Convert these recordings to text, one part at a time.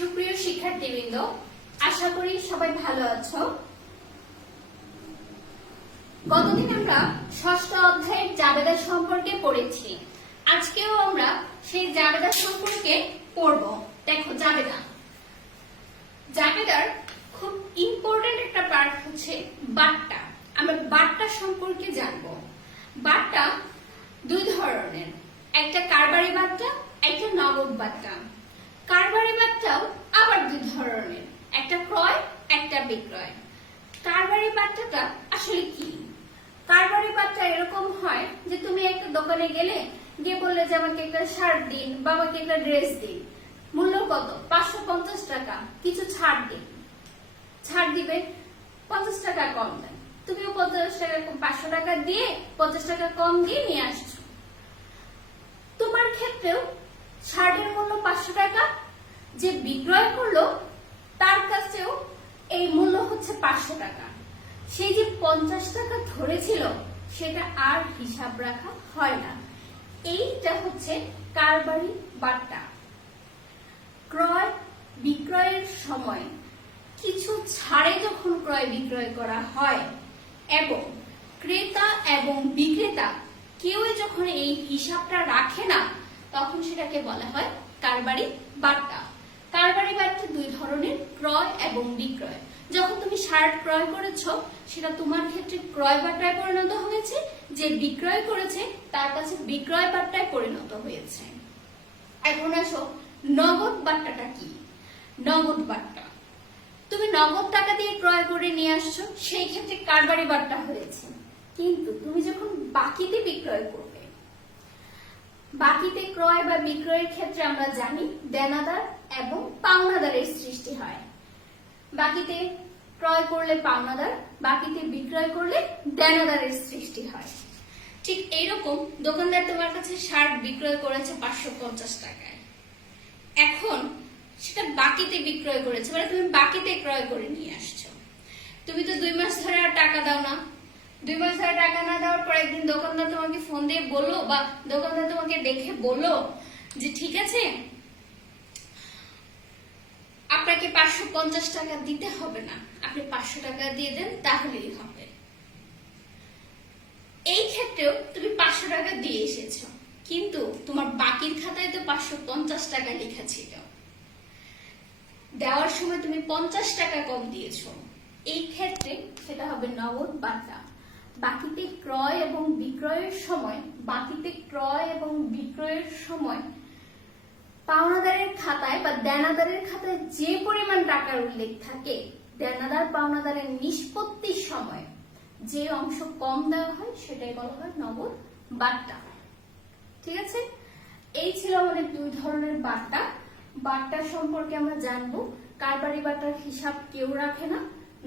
সুপ্রিয় শিক্ষার্থীবৃন্দ, আশা করি সবাই ভালো আছো। গতদিন আমরা ষষ্ঠ অধ্যায়ের জাবেদা সম্পর্কে পড়েছি। আজকেও আমরা সেই জাবেদা সম্পর্কে পড়ব। দেখো, জাবেদার খুব ইম্পর্টেন্ট একটা পার্ট হচ্ছে বাট্টা। আমরা বাট্টা সম্পর্কে জানবো। বাট্টা দুই ধরনের, একটা কারবারি বাট্টা, একটা নগদ বাট্টা। কারবারি বাট্টাও আবার দুই ধরনের, একটা ক্রয়, একটা বিক্রয়। কারবারি বাট্টাটা আসলে কি? কারবারি বাট্টা এরকম হয় যে তুমি একটা দোকানে গেলে, গিয়ে বললে যে আমাকে একটা শার্ট দিন বা আমাকে একটা ড্রেস দিন, মূল্য কত? 550 টাকা, কিছু ছাড় দিন। ছাড় দিবে, 50 টাকা কম দেন। তুমিও 50 টাকা 500 টাকা দিয়ে 50 টাকা কম দিয়ে নিয়ে আসছো। তোমার ক্ষেত্রেও শার্টের মূল্য 500 টাকা, যে বিক্রয় করলো তার কাছেও এই মূল্য হচ্ছে 500 টাকা। সেই যে 50 টাকা ধরেছিল সেটা আর হিসাব রাখা হয় না। এইটা হচ্ছে কারবারি বাট্টা। ক্রয় বিক্রয়ের সময় কিছু ছাড়ে যখন ক্রয় বিক্রয় করা হয় এবং ক্রেতা এবং বিক্রেতা কেউই যখন এই হিসাবটা রাখে না, তখন সেটাকে বলা হয় কারবারি বাট্টা। কারবারি বাট্টা দুই ধরনের, ক্রয় এবং বিক্রয়। যখন তুমি শার্ট ক্রয় করেছো, সেটা তোমার ক্ষেত্রে ক্রয় বাট্টায় পরিণত হয়েছে, যে বিক্রয় করেছে তার কাছে বিক্রয় বাট্টায় পরিণত হয়েছে। এখন আসো, নগদ বাট্টাটা কি? নগদ বাট্টা, তুমি নগদ টাকা দিয়ে ক্রয় করে নিয়ে আসছো, সেই ক্ষেত্রে কারবারি বাট্টা হয়েছে। কিন্তু তুমি যখন বাকিতে বিক্রয় করবে, বাকিতে ক্রয় বা বিক্রয়ের ক্ষেত্রে আমরা জানি দেনাদার এবং পাওনাদারের সৃষ্টি হয়। বাকিতে ক্রয় করলে পাওনাদার, বাকিতে বিক্রয় করলে দেনাদারের সৃষ্টি হয়। ঠিক এইরকম দোকানদার তোমার কাছে শার্ট বিক্রয় করেছে 550 টাকায়। এখন সেটা বাকিতে বিক্রয় করেছে, মানে তুমি বাকিতে ক্রয় করে নিয়ে আসছো। তুমি তো 2 মাস ধরে আর টাকা দাও না। 2 মাস ধরে টাকা না দেওয়ার পর একদিন দোকানদার তোমাকে ফোন দিয়ে বললো বা দোকানদার তোমাকে দেখে বললো যে ঠিক আছে, আপনাকে 550 টাকা দিতে হবে না, আপনি 500 টাকা দিয়ে দেন তাহলেই হবে। এই ক্ষেত্রেও তুমি 500 টাকা দিয়ে এসেছো, কিন্তু তোমার বাকির খাতায় তো 550 টাকা লেখা ছিল। দেওয়ার সময় তুমি 50 টাকা কম দিয়েছো। এই ক্ষেত্রে সেটা হবে নগদ বাট্টা। বাকিতে ক্রয় এবং বিক্রয়ের সময়, পাওনাদারের খাতায় বা দেনাদারের খাতায় যে পরিমাণ টাকার উল্লেখ থাকে, দেনাদার পাওনাদারের নিষ্পত্তির সময় যে অংশ কম দেওয়া হয় সেটাই বলা হয় নগদ বাট্টা। ঠিক আছে? এই ছিল আমাদের দুই ধরনের বাট্টা। বাট্টা সম্পর্কে আমরা জানবো। কারবারি বাট্টার হিসাব কেউ রাখে না,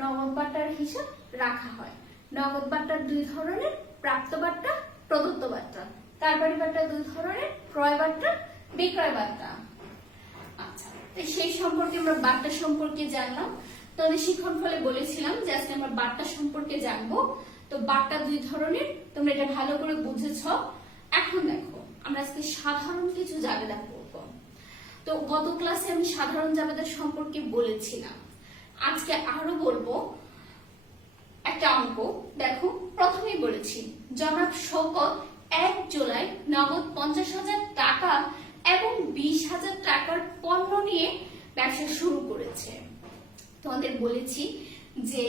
নগদ বাট্টার হিসাব রাখা হয়। নগদ বাট্টার দুই ধরনের, প্রাপ্ত বাট্টা, প্রদত্ত বাট্টা। কারবারি বাট্টা দুই ধরনের, ক্রয় বাট্টা, বিক্রয় বাট্টা। আচ্ছা, সেই সম্পর্কে আমরা বাট্টা সম্পর্কে জানলাম। তোমাদের শিক্ষণ ফলে বলেছিলাম যে আজকে আমরা বাট্টা সম্পর্কে জানবো। তো বাট্টা দুই ধরনের, তোমরা এটা ভালো করে বুঝেছ। এখন দেখো, আমরা আজকে সাধারণ কিছু জাবেদা পড়বো। তো গত ক্লাসে আমি সাধারণ জাবেদা সম্পর্কে বলেছিলাম, আজকে আরো বলবো। একটা অঙ্ক দেখো, প্রথমেই বলেছি জনাব শওকত 1 জুলাই নগদ 50,000 টাকা এবং 20,000 টাকার পণ্য নিয়ে ব্যবসা শুরু করেছে। তোমাদের বলেছি যে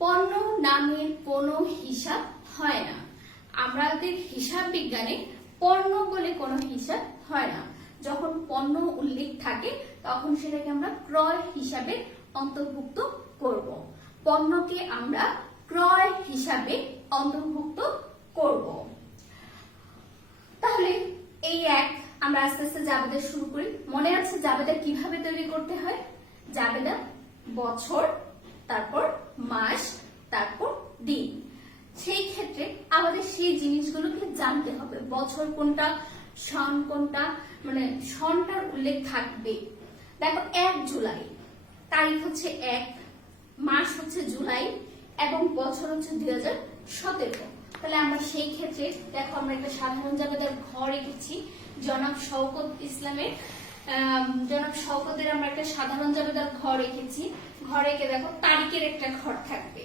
পণ্য নামের কোনো হিসাব হয় না। আমাদের হিসাব বিজ্ঞানে পণ্য বলে কোনো হিসাব হয় না। যখন পণ্য উল্লেখ থাকে তখন সেটাকে আমরা ক্রয় হিসাবে অন্তর্ভুক্ত করব। পণ্যকে আমরা ক্রয় হিসাবে অন্তর্ভুক্ত করব। তাহলে এই আমরা আস্তে আস্তে জাবেদা শুরু করি। মনে আছে জাবেদা কিভাবে তৈরি করতে হয়? জাবেদা বছর, তারপর মাস, তারপর দিন। সেই ক্ষেত্রে আমাদের সেই জিনিসগুলোকে জানতে হবে। বছর কোনটা, সন কোনটা, মানে সনটার উল্লেখ থাকবে। দেখো 1 জুলাই তারিখ হচ্ছে 1, মাস হচ্ছে জুলাই এবং বছর হচ্ছে 2017। তাহলে আমরা সেই ক্ষেত্রে দেখো, আমরা একটা সাধারণ জাবেদার ঘর রেখেছি। জনাব শওকত ইসলামের জনাব শওকতের আমরা একটা সাধারণ জাবেদার ঘর রেখেছি। ঘরে কে দেখো তারিখের একটা ঘর থাকবে,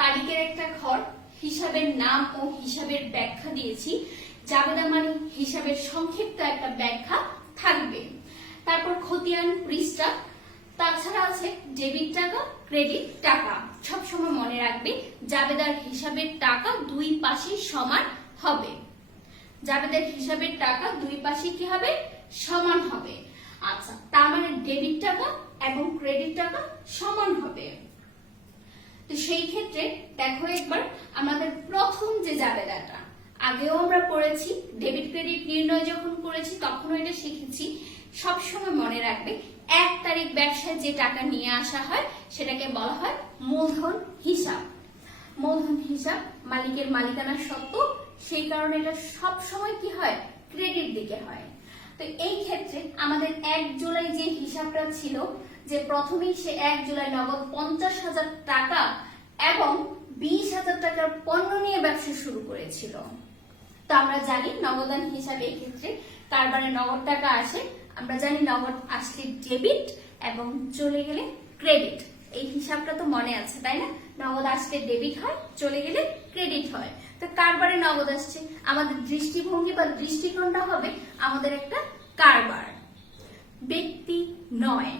তারিখের একটা ঘর, হিসাবের নাম ও হিসাবের ব্যাখ্যা দিয়েছি। জাবেদা মানে হিসাবের সংক্ষিপ্ত একটা ব্যাখ্যা থাকবে। তারপর খতিয়ান পৃষ্ঠা, তাছাড়া আছে ডেবিট টাকা, ক্রেডিট টাকা। সবসময় মনে রাখবে জাবেদার হিসাবের টাকা দুই পাশে সমান হবে। জাবেদার হিসাবের টাকা দুই পাশে কি হবে? সমান হবে। আচ্ছা, তার মানে ডেবিট টাকা এবং ক্রেডিট টাকা সমান হবে। তো সেই ক্ষেত্রে দেখো একবার আমাদের প্রথম যে জাবেদাটা, আগেও আমরা পড়েছি ডেবিট ক্রেডিট নির্ণয় যখন করেছি তখনও এটা শিখেছি। সবসময় মনে রাখবে 1 তারিখ ব্যবসায় যে টাকা নিয়ে আসা হয় সেটাকে বলা হয় মূলধন হিসাব। মূলধন হিসাব মালিকের মালিকানা সত্ত্ব, সেই কারণে এটা সবসময় কি হয়? ক্রেডিট দিকে হয়। তো এই ক্ষেত্রে আমাদের 1 জুলাই যে হিসাবটা ছিল, যে প্রথমেই সে 1 জুলাই নগদ 50,000 টাকা এবং 20,000 টাকার পণ্য নিয়ে ব্যবসা শুরু করেছিল। তো আমরা জানি নগদান হিসাবে এই ক্ষেত্রে কারবারে নগদ টাকা আসে, আমরা জানি নগদ আসলে ডেবিট এবং চলে গেলে ক্রেডিট। এই হিসাবটা তো মনে আছে, তাই না? নগদ আসলে ডেবিট হয়, চলে গেলে ক্রেডিট হয়। তো কারবারে নগদ আসছে, আমাদের দৃষ্টিভঙ্গি বা দৃষ্টিকোণটা হবে আমাদের একটা কারবার, ব্যক্তি নয়।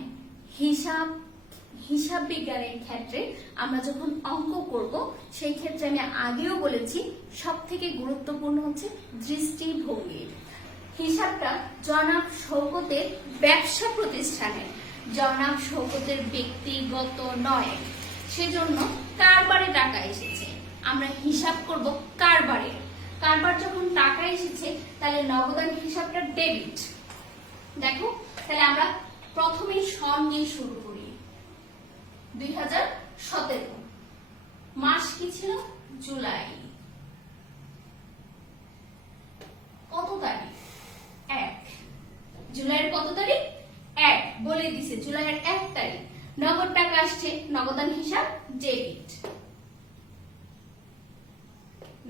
হিসাব বিজ্ঞানের ক্ষেত্রে আমরা যখন অঙ্ক করব সেই ক্ষেত্রে আমি আগেও বলেছি সব থেকে গুরুত্বপূর্ণ হচ্ছে দৃষ্টিভঙ্গি। হিসাবটা জনাব শওকতের ব্যবসা প্রতিষ্ঠানের, জনাব শওকতের ব্যক্তিগত নয়, সেজন্য কারবারে টাকা এসেছে। আমরা হিসাব করব কারবারে। কারবার যখন টাকা এসেছে তাহলে নগদান হিসাবটা ডেবিট। দেখো তাহলে আমরা প্রথমেই সন দিয়ে শুরু করি। 2017 মাস কি ছিল? জুলাই। কত তারিখ? 1। জুলাইয়ের কত তারিখ? 1 বলে দিছে, জুলাইয়ের 1 তারিখ। নগদ টাকা আসছে, নগদান হিসাব ডেবিট।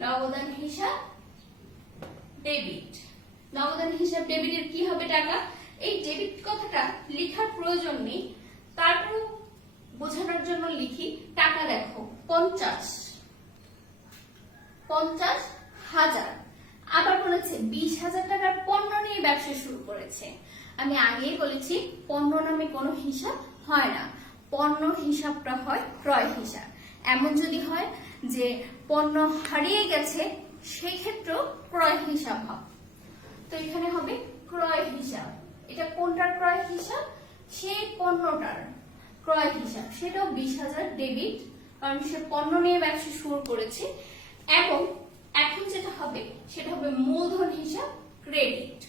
নগদান হিসাব ডেবিট। নগদান হিসাব ডেবিটের কি হবে টাকা? এই ডেবিট কথাটা লেখার প্রয়োজন নেই, তারপর বোঝানোর জন্য লিখি। টাকা দেখো 50,000। আবার বলেছে 20,000 টাকার পণ্য নিয়ে ব্যবসা শুরু করেছে। আমি আগেই বলেছি পণ্য নামে কোনো হিসাব হয় না, পণ্য হিসাবটা হয় ক্রয় হিসাব। এমন যদি হয় যে পণ্য হারিয়ে গেছে সেই ক্ষেত্রেও ক্রয় হিসাব হবে। তো এখানে হবে ক্রয় হিসাব। এটা কোনটার ক্রয় হিসাব? সেই পণ্যটার ক্রয় হিসাব, সেটাও 20,000 ডেবিট, কারণ সে পণ্য নিয়ে ব্যবসা শুরু করেছে। এবং এখন যেটা হবে সেটা হবে মূলধন হিসাব ক্রেডিট।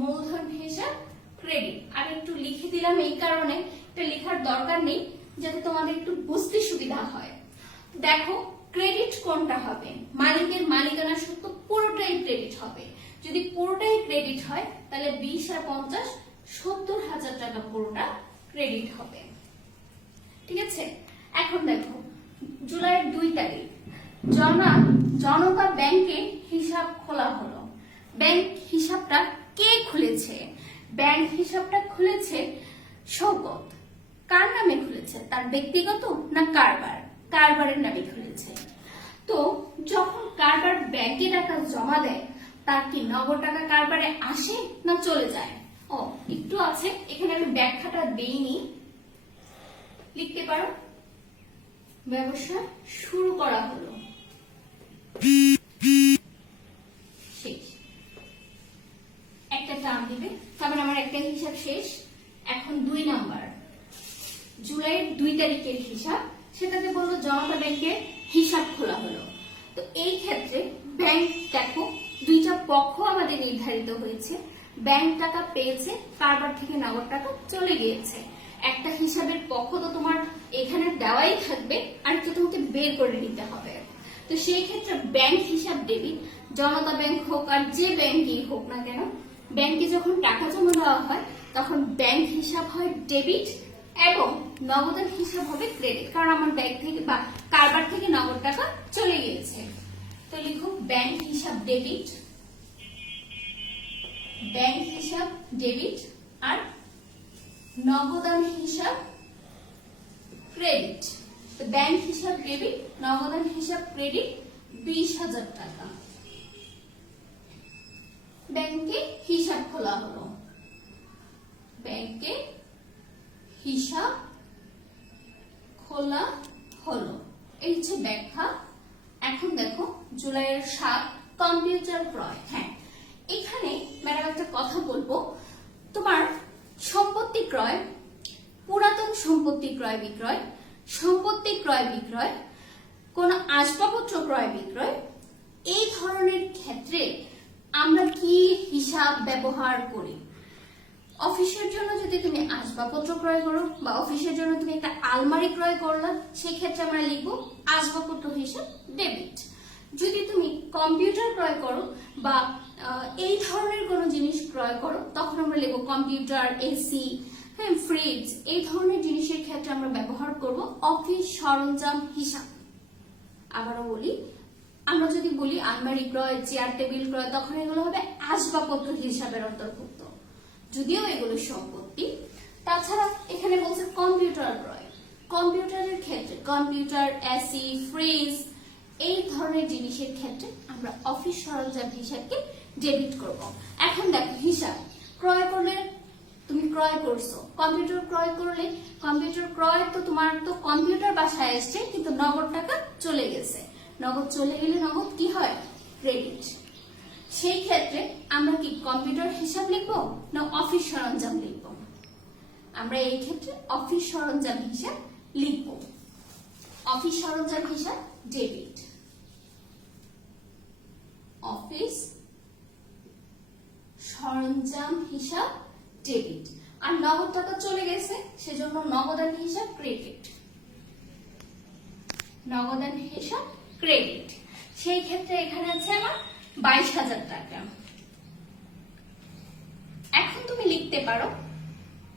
মূলধন হিসাব ক্রেডিট। আর একটু লিখে দিলাম এই কারণে, এটা লেখার দরকার নেই, যাতে তোমাদের একটু বুঝতে সুবিধা হয়। দেখো ক্রেডিট কোনটা হবে? মালিকের মালিকানা সত্ত্ব পুরোটাই ক্রেডিট হবে। যদি পুরোটাই ক্রেডিট হয় তাহলে 20 আর 50 70,000 টাকা পুরোটা ক্রেডিট হবে। ঠিক আছে, এখন দেখো জুলাইয়ের 2 তারিখ জনতা ব্যাংকে হিসাব খোলা হলো। ব্যাংক হিসাবটা কে খুলেছে? ব্যাংক হিসাবটা খুলেছে শওকত। কার নামে খুলেছে? তার ব্যক্তিগত না কারবার? কারবারের নামে খুলেছে। তো যখন কারবার ব্যাংকে টাকা জমা দেয় তার কি নগদ টাকা কারবারে আসে না চলে যায়? ও একটু আছে, এখানে আমি ব্যাখ্যাটা দেইনি, লিখতে পারো। ব্যবসা শুরু করা হলো, শেষ। একটা টার্ম দিবে, তারপর আমার একটা হিসাব শেষ। এখন 2 নাম্বার, জুলাইয়ের 2 তারিখের হিসাব, সেটাতে বলবো জনতা ব্যাংকের হিসাব খোলা হলো। তো এই ক্ষেত্রে ব্যাংক দেখো 2টা পক্ষ আমাদের নির্ধারিত হয়েছে। ব্যাংক টাকা পেয়েছে, কারবার থেকে নগদ টাকা চলে গিয়েছে। একটা হিসাবের পক্ষ তো তোমার এখানে দেওয়াই থাকবে, আর তো তোমাকে বের করে নিতে হবে। তো সেই ক্ষেত্রে ব্যাংক হিসাব ডেবিট। জনতা ব্যাংক হোক আর যে ব্যাংকই হোক না কেন, ব্যাংকে যখন টাকা জমা দেওয়া হয় তখন ব্যাংক হিসাব হয় ডেবিট এবং নগদের হিসাব হবে ক্রেডিট, কারণ আমার ব্যাংক থেকে বা কারবার থেকে নগদ টাকা চলে গিয়েছে। তো লিখো ব্যাংক হিসাব ডেবিট, ব্যাংক হিসাব ডেবিট আর নগদান হিসাব ক্রেডিট। ব্যাংক হিসাব ডেবিট, নগদান হিসাব ক্রেডিট 20,000 টাকা। ব্যাংকে হিসাব খোলা হলো, ব্যাংকে হিসাব খোলা হলো, এই হচ্ছে ব্যাখ্যা। এখন দেখো জুলাইয়ের 7 কম্পিউটার ক্রয়। হ্যাঁ, এখানে ম্যাডাম একটা কথা বলবো, তোমার সম্পত্তি ক্রয়, পুরাতন সম্পত্তি ক্রয় বিক্রয়, সম্পত্তি ক্রয় বিক্রয়, কোন আসবাবপত্র ক্রয় বিক্রয়, এই ধরনের ক্ষেত্রে আমরা কি হিসাব ব্যবহার করি। অফিসের জন্য যদি তুমি আসবাবপত্র ক্রয় করো বা অফিসের জন্য তুমি একটা আলমারি ক্রয় করলা, সেই ক্ষেত্রে আমরা লিখবো আসবাবপত্র হিসাব ডেবিট। যদি তুমি কম্পিউটার ক্রয় করো বা এই ধরনের কোনো জিনিস ক্রয় করো, তখন আমরা লিখবো কম্পিউটার, এসি, হ্যাঁ, ফ্রিজ, এই ধরনের জিনিসের ক্ষেত্রে আমরা ব্যবহার করব অফিস সরঞ্জাম হিসাব। আবারও বলি, আমরা যদি বলি আলমারি ক্রয়, চেয়ার টেবিল ক্রয়, তখন এগুলো হবে আসবাবপত্র হিসাবের অন্তর্ভুক্ত, যদিও এগুলো সম্পত্তি। তাছাড়া এখানে বলছে কম্পিউটার ক্রয়, কম্পিউটারের ক্ষেত্রে কম্পিউটার, এসি, ফ্রিজ, এই ধরনের জিনিসের ক্ষেত্রে আমরা অফিস সরঞ্জাম হিসাবকে ডেবিট করব। এখন দেখো হিসাব ক্রয় করলে, তুমি ক্রয় করছো, কম্পিউটার ক্রয় করলে, কম্পিউটার ক্রয় তো তোমার তো কম্পিউটার বাসায় এসছে, কিন্তু নগদ টাকা চলে গেছে, নগদ চলে গেলে নগদ কি হয়? ক্রেডিট। সেই ক্ষেত্রে আমরা কি কম্পিউটার হিসাব লিখবো না অফিস সরঞ্জাম লিখব? আমরা এই ক্ষেত্রে অফিস সরঞ্জাম হিসাব লিখব। অফিস সরঞ্জাম হিসাব ডেবিট, অফিস সরঞ্জাম হিসাব ডেবিট। আর নগদ টাকা চলে গেছে, সেজন্য নগদান হিসাব ক্রেডিট, নগদান হিসাব ক্রেডিট। সেই ক্ষেত্রে এখানে আছে আমার 22,000 টাকা। এখন তুমি লিখতে পারো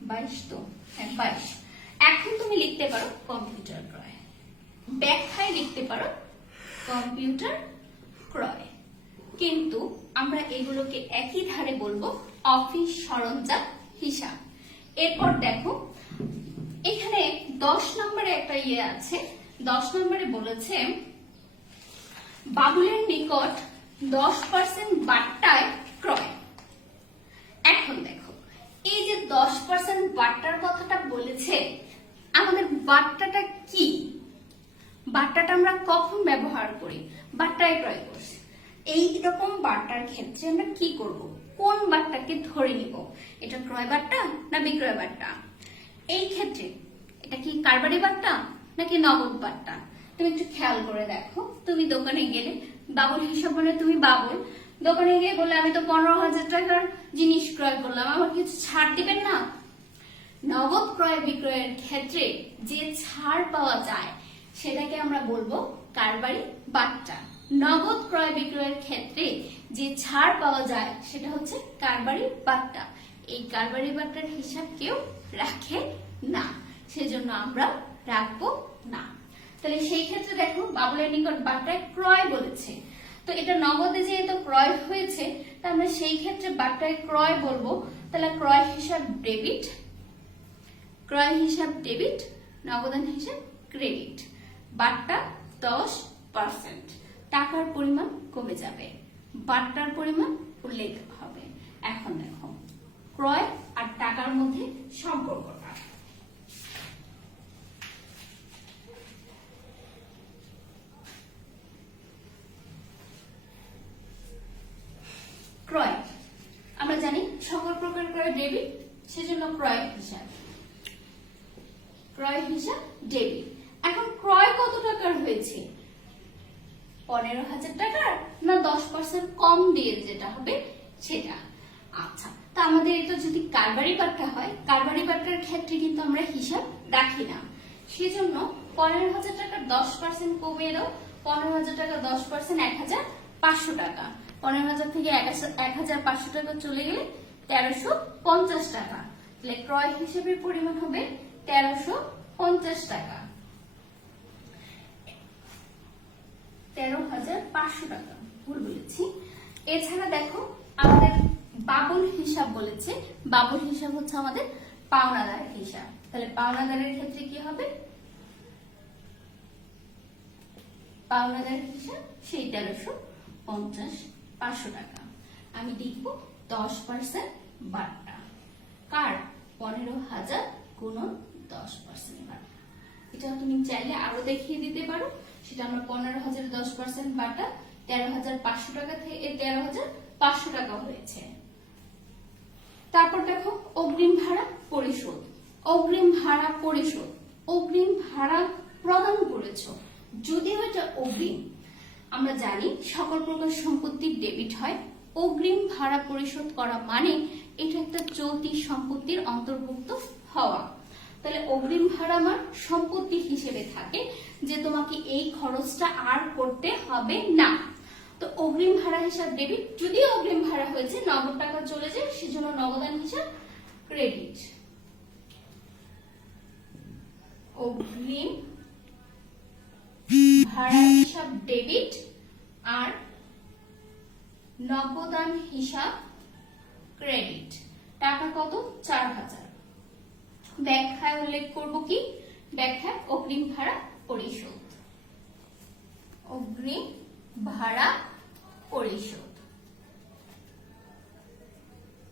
22, তো হ্যাঁ 22। এখন তুমি লিখতে পারো কম্পিউটার ক্রয়, ব্যাখ্যায় লিখতে পারো কম্পিউটার ক্রয়, কিন্তু আমরা এগুলোকে একই ধারে বলবো অফিস সরঞ্জাম হিসাব। এরপর দেখো এখানে 10 নম্বরে একটা আছে, 10 নম্বরে বলেছে বাবুলের নিকট 10% বাট্টায় ক্রয়। এখন দেখো এই যে 10% বাট্টার কথাটা বলেছে, আমাদের বাট্টাটা কি? বাট্টাটা আমরা কখন ব্যবহার করি? বাট্টায় ক্রয় করছি, এইরকম বাট্টার ক্ষেত্রে আমরা কি করব? কোন বাট্টাকে ধরে নিব? এটা ক্রয় বাট্টা না বিক্রয় বাট্টা? এই ক্ষেত্রে এটা কি কারবারি বাট্টা নাকি নগদ বাট্টা? তুমি একটু খেয়াল করে দেখো, তুমি দোকানে গেলে, বাবুল হিসাব মানে তুমি বাবুল, দোকানে গিয়ে বলে আমি তো 15,000 টাকার জিনিস ক্রয় করলাম, আমার কিছু ছাড় দিবেন না? নগদ ক্রয় বিক্রয়ের ক্ষেত্রে যে ছাড় পাওয়া যায় সেটাকে আমরা বলবো কারবারি বাট্টা। নগদ ক্রয় বিক্রয়ের ক্ষেত্রে যে ছাড় পাওয়া যায় সেটা হচ্ছে কারবারি বাট্টা। এই কারবারি বাট্টার হিসাব কেউ রাখে না, সেজন্য আমরা রাখবো না। তাহলে সেই ক্ষেত্রে দেখো বাবুলের নিকট বাট্টায় ক্রয় বলেছে, তো এটা নগদে যেহেতু ক্রয় হয়েছে, তা আমরা সেই ক্ষেত্রে বাট্টায় ক্রয় বলবো। তাহলে ক্রয় হিসাব ডেবিট, ক্রয় হিসাব ডেবিট, নগদান হিসাব ক্রেডিট। বাট্টা 10%, টাকার পরিমাণ কমে যাবে, বাট্টার পরিমাণ উল্লেখ হবে। এখন দেখো ক্রয় আর টাকার মধ্যে সম্পর্কটা। ক্রয় আমরা জানি সকল প্রকার ক্রয় ডেবিট, সেজন্য ক্রয় হিসাব, ক্রয় হিসাব ডেবিট। এখন ক্রয় কত টাকার হয়েছে? 15,000 টাকার না 10% কম দিয়ে যেটা হবে সেটা? আচ্ছা, তা আমাদের এটা যদি কারবারি বাট্টা হয়, কারবারি বাট্টার ক্ষেত্রে কিন্তু আমরা হিসাব রাখি না, সেজন্য 15,000 টাকার 10% কমিয়ে দাও। 15,000 টাকা 10% 1,500 টাকা। 15,000 থেকে 1,500 টাকা চলে গেলে 1,350 টাকা। তাহলে ক্রয় হিসেবের পরিমাণ হবে 1,350 টাকা, 13,500 টাকা, ভুল বলেছি। এছাড়া দেখো আমাদের বাবুল হিসাব বলেছে, বাবুল হিসাব হচ্ছে আমাদের পাওনাদার হিসাব। তাহলে পাওনাদারের ক্ষেত্রে কি হবে, পাওনাদার হিসাব সেই 1350, 500 টাকা। আমি লিখবো 10% বাট্টা, কার 15,000 গুণন 10% বাট্টা। এটা তুমি চাইলে আরো দেখিয়ে দিতে পারো, সেটা আমরা 15,000 10% বাটা 13,500 টাকা থেকে 13,500 টাকা হয়েছে। তারপর দেখো অগ্রিম ভাড়া পরিশোধ। অগ্রিম ভাড়া পরিশোধ, অগ্রিম ভাড়া প্রদান করেছো, যদিও এটা অগ্রিম, আমরা জানি সকল প্রকার সম্পত্তির ডেবিট হয়। অগ্রিম ভাড়া পরিশোধ করা মানে এটা একটা চলতি সম্পত্তির অন্তর্ভুক্ত হওয়া। তাহলে অগ্রিম ভাড়া আমার সম্পত্তি হিসেবে থাকে যে তোমাকে এই খরচটা আর করতে হবে না। তো অগ্রিম ভাড়া হিসাব ডেবিট, যদিও অগ্রিম ভাড়া হয়েছে নগদ টাকা চলে যায়, সেজন্য নগদান হিসাব ক্রেডিট। অগ্রিম ভাড়া হিসাব ডেবিট আর নগদান হিসাব ক্রেডিট। টাকা কত, 4,000। ব্যাখ্যায় উল্লেখ করব কি, ব্যাখ্যায় অগ্রিম ভাড়া পরিশোধ, অগ্রিম ভাড়া পরিশোধ,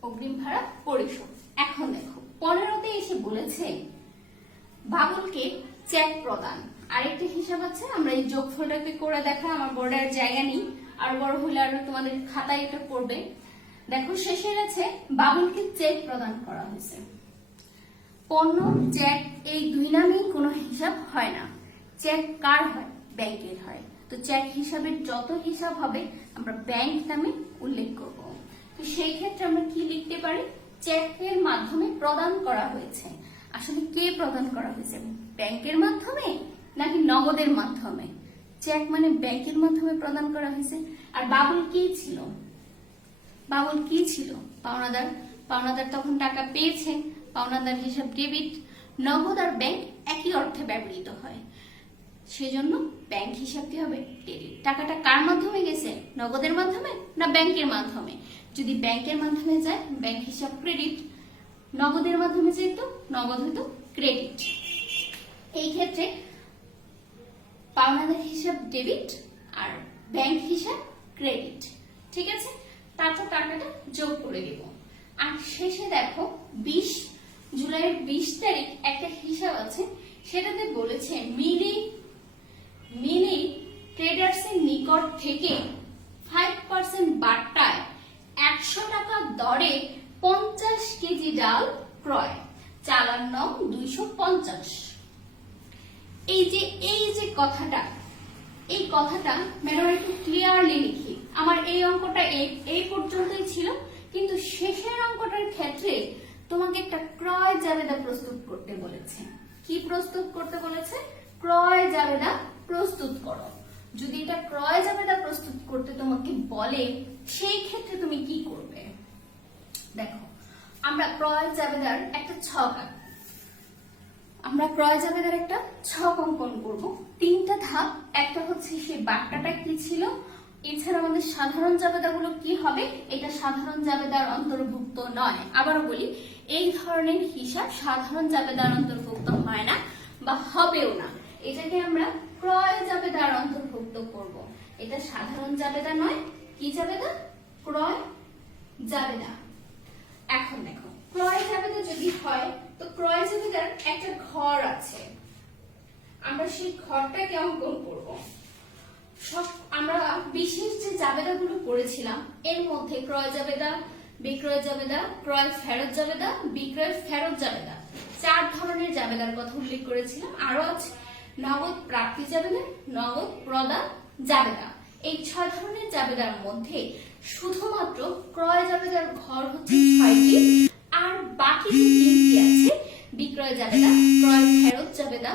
অগ্রিম ভাড়া পরিশোধ। এখন দেখো 15তে এসে বলেছে বাবুলকে চেক প্রদান। আরেকটা হিসাব আছে, আমরা এই যোগফলটাকে করে দেখা, আমার বোর্ডে আর জায়গা নেই, আর বড় হলে আর তোমাদের খাতায় এটা পড়বে। দেখো শেষের আছে বাবুলকে চেক প্রদান করা হয়েছে। পণ্য চেক এই দুই নামেই কোনো হিসাব হয় না। চেক কার হয়, ব্যাংকের হয়। তো চেক হিসাবের যত হিসাব হবে আমরা ব্যাংক নামে উল্লেখ করব। তো সেই ক্ষেত্রে আমরা কি লিখতে পারি, চেকের মাধ্যমে প্রদান করা হয়েছে। আসলে কে প্রদান করা হয়েছে, ব্যাংকের মাধ্যমে নাকি নগদের মাধ্যমে? চেক মানে ব্যাংকের মাধ্যমে প্রদান করা হয়েছে। আর বাবুল কি ছিল, বাবুল কি ছিল, পাওনাদার। পাওনাদার তখন টাকা পেয়েছে, পাওনাদার হিসাব ডেবিট। নগদ আর ব্যাংক একই অর্থে ব্যবহৃত হয়, সেজন্য ব্যাংক হিসাব কি হবে, ডেবিট। টাকাটা কার মাধ্যমে গেছে, নগদের মাধ্যমে না ব্যাংকের মাধ্যমে? যদি ব্যাংকের মাধ্যমে যায় ব্যাংক হিসাব ক্রেডিট, নগদের মাধ্যমে যেহেতু নগদ হতো ক্রেডিট। এই ক্ষেত্রে পাওনাদার হিসাব ডেবিট আর ব্যাংক হিসাব ক্রেডিট, ঠিক আছে। তারপর টাকাটা যোগ করে দেব। আর শেষে দেখো 20 জুলাইয়ের 20 তারিখ একটা হিসাব আছে, সেটাতে বলেছে মিলি ট্রেডার্স এর নিকট থেকে 5% বাট্টায় 100 টাকা দরে 50 কেজি ডাল ক্রয়, চালান নং 250। এই যে কথাটা, এই কথাটা ম্যাডাম একটু ক্লিয়ারলি লিখি। আমার এই অঙ্কটা এই পর্যন্তই ছিল, কিন্তু শেষের অঙ্কটার ক্ষেত্রে তোমাকে একটা ক্রয় জাবেদা প্রস্তুত করতে বলেছে। কি প্রস্তুত করতে বলেছে, ক্রয় জাবেদা প্রস্তুত করো। যদি এটা ক্রয় জাবেদা প্রস্তুত করতে তোমাকে বলে, সেই ক্ষেত্রে তুমি কি করবে? দেখো আমরা ক্রয় জাবেদার একটা ছক আঁকবো। আমরা ক্রয় জাবেদার একটা ছক অঙ্কন করব। 3টা ধাপ। একটা হচ্ছে সেই বাট্টাটা কি ছিল, এছাড়া আমাদের সাধারণ জাবেদাগুলো কি হবে, এটা সাধারণ জাবেদার অন্তর্ভুক্ত নয়। আবারও বলি, এই ধরনের হিসাব সাধারণ জাবেদার অন্তর্ভুক্ত হয় না বা হবেও না। এটাকে আমরা ক্রয় জাবেদার অন্তর্ভুক্ত করব। এটা সাধারণ জাবেদা নয়, কি জাবেদা, ক্রয় জাবেদা। এখন দেখো ক্রয় জাবেদা যদি হয়, তো ক্রয় জাবেদার একটা ঘর আছে, আমরা সেই ঘরটাকে অঙ্কন করব। আমরা বিশেষ যে জাবেদাগুলো করেছিলাম এর মধ্যে ক্রয় জাবেদা, বিক্রয় জাবেদা, ক্রয় ফেরত জাবেদা, বিক্রয় ফেরত জাবেদা, 4 ধরনের জাবেদার কথা উল্লেখ করেছিলাম। আরো আছে নগদ প্রাপ্তি জাবেদা, নগদ প্রদান জাবেদা। এই 6 ধরনের জাবেদার মধ্যে শুধুমাত্র ক্রয় জাবেদার ঘর হচ্ছে 6টি, আর বাকি যে 3টি আছে বিক্রয় জাবেদা, ক্রয় ফেরত জাবেদা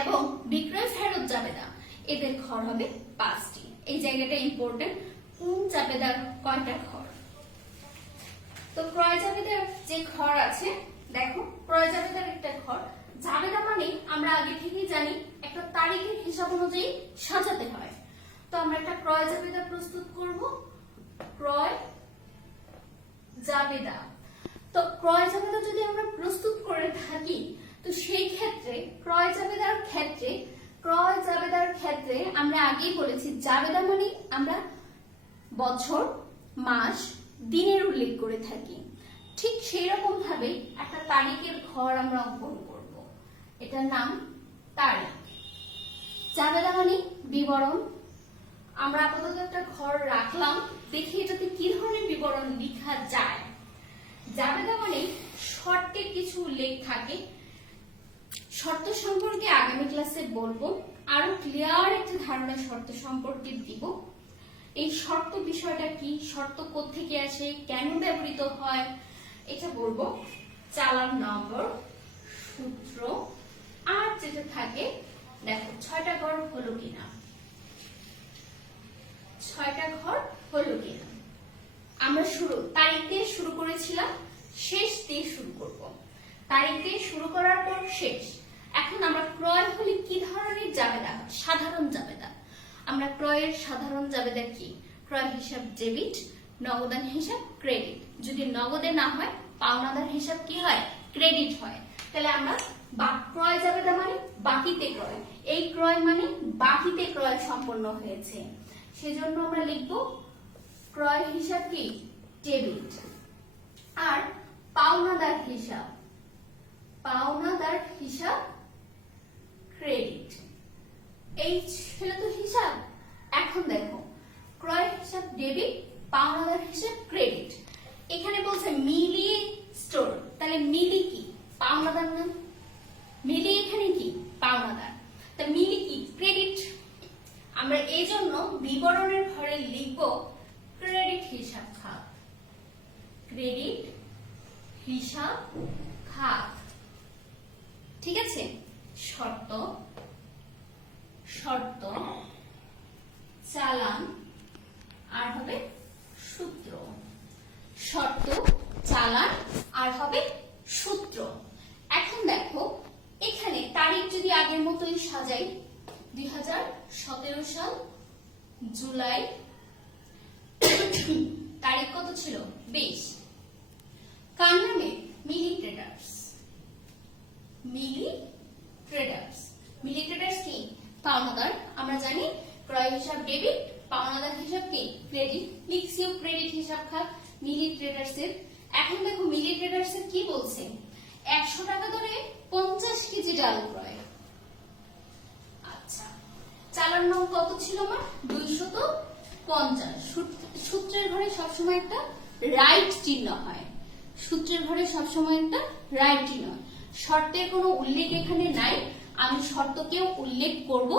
এবং বিক্রয় ফেরত জাবেদা, এদের ঘর হবে 5টি। এই জায়গাটা ইম্পর্টেন্ট, কোন জাবেদার কয়টা ঘর। তো ক্রয় জাবেদার যে ঘর আছে, দেখো ক্রয় জাবেদার একটা ঘর। জাবেদা মানে আমরা আগে থেকেই জানি একটা তারিখের হিসাব অনুযায়ী সাজাতে হয়। তো আমরা একটা ক্রয় জাবেদা প্রস্তুত করব। ক্রয় জাবেদা। তো ক্রয় জাবেদা যদি আমরা প্রস্তুত করে থাকি, তো সেই ক্ষেত্রে ক্রয় জাবেদার ক্ষেত্রে আমরা আগেই বলেছি জাবেদা মানে আমরা বছর, মাস, দিনের উল্লেখ করে থাকি। ঠিক সেই রকম ভাবে একটা তারিখের ঘর আমরা অঙ্কন করব, এটার নাম তারিখ। জাবেদা মানে বিবরণ। আমরা আপাতত একটা ঘর রাখলাম, দেখি এটাতে কি ধরনের বিবরণ লেখা যায়। জাবেদা মানে শর্তে কিছু উল্লেখ থাকে। শর্ত সম্পর্কে আগামী ক্লাসে বলবো, আরো ক্লিয়ার একটা ধারণা শর্ত সম্পর্কে দিব। এই শর্ত বিষয়টা কি, শর্ত কোত্থেকে আসে, কেন ব্যবহৃত হয়, এটা বলবো। চালান নম্বর, সূত্র, আর যেটা থাকে দেখো 6টা ঘর হলো কিনা, 6টা ঘর হলো কিনা। আমরা তারিখ দিয়ে শুরু করেছিলাম, শেষ দিয়ে শুরু করব। তারিখ দিয়ে শুরু করার পর শেষ। এখন আমরা ক্রয় হলে কি ধরনের জাবেদা? সাধারণ জাবেদা। আমরা ক্রয়ের সাধারণ জাবেদা কি? ক্রয় হিসাব ডেবিট, নগদান হিসাব ক্রেডিট। যদি নগদে না হয়, পাওনাদার হিসাব কি হয়? ক্রেডিট হয়। তাহলে আমরা ক্রয় জাবেদা মানে বাকিতে ক্রয়। এই ক্রয় মানে বাকিতে ক্রয় সম্পন্ন হয়েছে, সেজন্য আমরা লিখব ক্রয় হিসাব কি? ডেবিট। আর পাওনাদার হিসাব ক্রেডিট। এই ছিল তো হিসাব। এখন দেখো ক্রয় হিসাব ডেবিট, পাওনাদার হিসাব ক্রেডিট। এখানে বলছে মিলি স্টোর, তাহলে মিলি কি? পাওনাদার না? মিলি এখানে কি? পাওনাদার। তা মিলি কি? ক্রেডিট। আমরা এই জন্য বিবরণের ঘরে লিখব ক্রেডিট হিসাব খাত। ক্রেডিট হিসাব খাত। ঠিক আছে? শর্ত, চালান, আর হবে সূত্র। শর্ত, চালান, আর হবে সূত্র। এখন দেখো এখানে তারিখ যদি আগের মতোই সাজাই, 2017 সাল জুলাই, তারিখ কত ছিল? 20। কার নামে? মিলি ট্রেডার্স। মিলি ট্রেডার্স কি? পাওনাদার। আমরা জানি ক্রয় হিসাব ডেবিট, পাওনাদার হিসাব কি? ক্রেডিট। লিখছিও ক্রেডিট হিসাব খাত মিলি ট্রেডার্স এর। এখন দেখো মিলি ট্রেডার্স এর কি বলছে? 100 টাকা দরে 50 কেজি ডাল ক্রয়। আচ্ছা, চালান নং কত ছিল আমার? 250। সূত্রের ঘরে সবসময় একটা রাইট চিহ্ন হয়। সূত্রের ঘরে সবসময় একটা রাইট চিহ্ন হয়। শর্তের কোনো উল্লেখ এখানে নাই, আমি শর্তকেও উল্লেখ করব